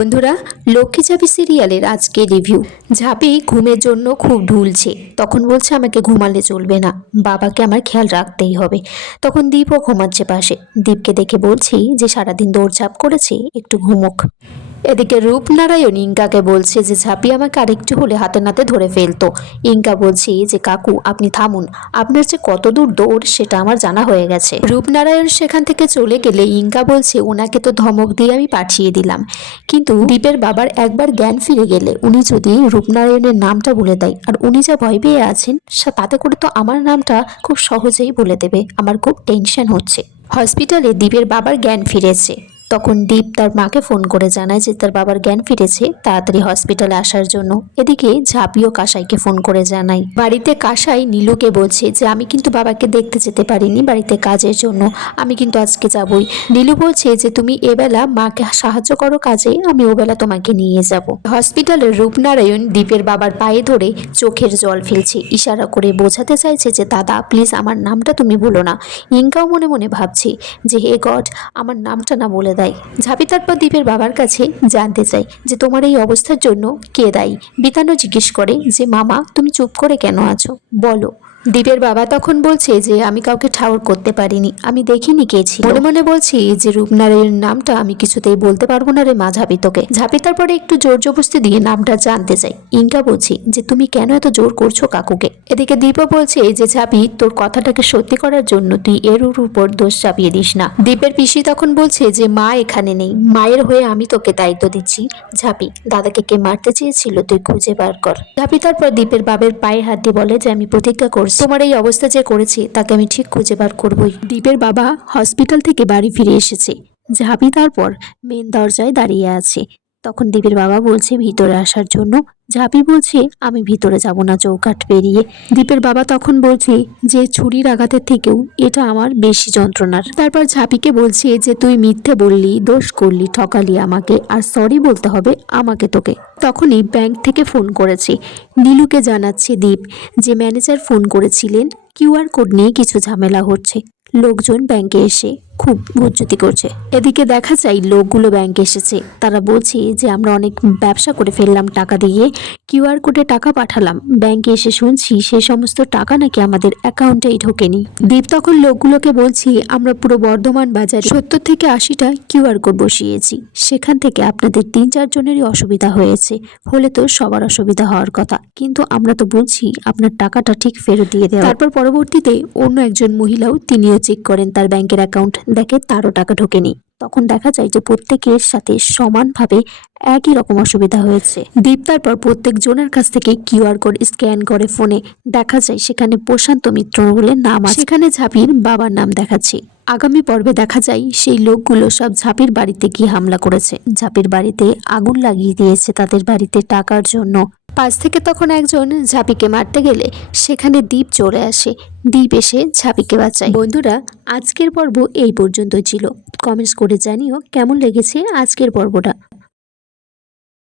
বন্ধুরা, লক্ষ্মী ঝাঁপি সিরিয়ালের আজকে রিভিউ। ঝাঁপি ঘুমের জন্য খুব ঢুলছে, তখন বলছে আমাকে ঘুমালে চলবে না, বাবাকে আমার খেয়াল রাখতেই হবে। তখন দীপও ঘুমাচ্ছে পাশে। দীপকে দেখে বলছি যে সারাদিন দৌড়ঝাঁপ করেছে, একটু ঘুমোক। এদিকে রূপনারায়ণ ইঙ্কাকে বলছে যে ঝাঁপি আমাকে আরেকটু হলে হাতে নাতে ধরে ফেলতো। ইঙ্কা বলছে যে কাকু আপনি থামুন, আপনার যে কত দূর দৌড় সেটা আমার জানা হয়ে গেছে। রূপনারায়ণ সেখান থেকে চলে গেলে ইঙ্কা বলছে ওনাকে তো ধমক দিয়ে আমি পাঠিয়ে দিলাম, কিন্তু দীপের বাবার একবার জ্ঞান ফিরে গেলে উনি যদি রূপনারায়ণের নামটা বলে দেয় আর উনি যা ভয় পেয়ে আছেন তাতে করে তো আমার নামটা খুব সহজেই বলে দেবে। আমার খুব টেনশন হচ্ছে। হসপিটালে দীপের বাবার জ্ঞান ফিরেছে। তখন দীপ তার মাকে ফোন করে জানায় যে তার বাবার জ্ঞান ফিরেছে, তাড়াতাড়ি হসপিটালে আসার জন্য। এদিকে ঝাঁপিও কাসাইকে ফোন করে জানায়। বাড়িতে কাসাই নীলুকে বলছে যে আমি কিন্তু বাবাকে দেখতে যেতে পারিনি বাড়িতে কাজের জন্য, আমি কিন্তু আজকে যাবই। নীলু বলছে যে তুমি এবেলা মাকে সাহায্য করো কাজে, আমি ওবেলা তোমাকে নিয়ে যাব। হসপিটালের রূপনারায়ণ দীপের বাবার পায়ে ধরে চোখের জল ফেলছে, ইশারা করে বোঝাতে চাইছে যে দাদা প্লিজ আমার নামটা তুমি বলো না। ইঙ্কাও মনে মনে ভাবছে যে হে গড আমার নামটা না বলে দেয়। ঝাঁপি তারপর দীপের বাবার কাছে জানতে চাই যে তোমার এই অবস্থার জন্য কে দায়ী। বিতানও জিজ্ঞেস করে যে মামা তুমি চুপ করে কেন আছো, বলো। দীপের বাবা তখন বলছে যে আমি কাউকে ঠাউর করতে পারিনি, আমি দেখিনি কে ছিল। মনে মনে বলছি যে রূপনারায়ণের নামটা আমি কিছুতেই বলতে পারবো না রে মা ঝাঁপি তোকে। ঝাঁপি তারপরে একটু জোর জবরদস্তি দিয়ে নামটা জানতে চাই। ইঙ্কা বলছি যে তুমি কেন এত জোর করছো কাকুকে। এদিকে দীপও বলছে যে ঝাঁপি তোর কথাটাকে সত্যি করার জন্য তুই এর উপর দোষ চাপিয়ে দিস না। দীপের পিসি তখন বলছে যে মা এখানে নেই, মায়ের হয়ে আমি তোকে দায়িত্ব দিচ্ছি। ঝাঁপি দাদাকে কে মারতে চেয়েছিল তুই খুঁজে বার কর। ঝাঁপি তারপর দীপের বাবার পায়ে হাত দিয়ে বলে যে আমি প্রতিজ্ঞা করছি তোমার এই অবস্থা যে করেছি তাকে আমি ঠিক খুঁজে বার করবই। দীপের বাবা হসপিটাল থেকে বাড়ি ফিরে এসেছে। ঝাঁপি তারপর মেন দরজায় দাঁড়িয়ে আছে। তখন দীপের বাবা বলছে ভিতরে আসার জন্য। ঝাঁপি বলছে আমি ভিতরে যাব না চৌকাঠ পেরিয়ে। দীপের বাবা তখন বলছে যে ছুরির আঘাতের থেকেও এটা আমার বেশি যন্ত্রণার। তারপর ঝাঁপিকে বলছে যে তুই মিথ্যে বললি, দোষ করলি, ঠকালি আমাকে, আর সরি বলতে হবে আমাকে তোকে। তখনই ব্যাংক থেকে ফোন করেছে। নীলুকে জানাচ্ছে দীপ যে ম্যানেজার ফোন করেছিলেন, কিউআর কোড নিয়ে কিছু ঝামেলা হচ্ছে, লোকজন ব্যাংকে এসে খুব ভুজ্জুতি করছে। এদিকে দেখা যায় লোকগুলো ব্যাংকে এসেছে, তারা বলছে যে আমরা অনেক ব্যবসা করে ফেললাম টাকা দিয়ে, কিউআর কোডে টাকা পাঠালাম, ব্যাংকে এসে শুনছি সেই সমস্ত টাকা নাকি আমাদের অ্যাকাউন্টেই ঢোকেনি। দীপ তখন লোকগুলোকে বলছি আমরা পুরো বর্ধমান বাজারে 70 থেকে 80টা কিউআর কোড বসিয়েছি, সেখান থেকে আপনাদের 3-4 জনেরই অসুবিধা হয়েছে, হলে তো সবার অসুবিধা হওয়ার কথা, কিন্তু আমরা তো বলছি আপনার টাকাটা ঠিক ফেরত দিয়ে দেওয়া। তারপর পরবর্তীতে অন্য একজন মহিলাও তিনিও চেক করেন তার ব্যাংকের অ্যাকাউন্ট, দেখে তারও টাকা ঢোকেনি। তখন দেখা যায় যে প্রত্যেকের সাথে সমানভাবে একই রকম অসুবিধা হয়েছে। দীপ তারপর প্রত্যেক জনের কাছ থেকে কিউআর কোড স্ক্যান করে ফোনে, দেখা যায় সেখানে প্রশান্ত মিত্র বলে নাম আছে, সেখানে ঝাঁপির বাবার নাম দেখাচ্ছে। আগামী পর্বে দেখা যায় সেই লোকগুলো সব ঝাঁপির বাড়িতে গিয়ে হামলা করেছে, ঝাঁপির বাড়িতে আগুন লাগিয়ে দিয়েছে তাদের বাড়িতে টাকার জন্য। পাশ থেকে তখন একজন ঝাঁপিকে মারতে গেলে সেখানে দীপ চলে আসে। দীপ এসে ঝাঁপিকে বাঁচায়। বন্ধুরা, আজকের পর্ব এই পর্যন্তই ছিল। কমেন্টস করে জানিও কেমন লেগেছে আজকের পর্বটা।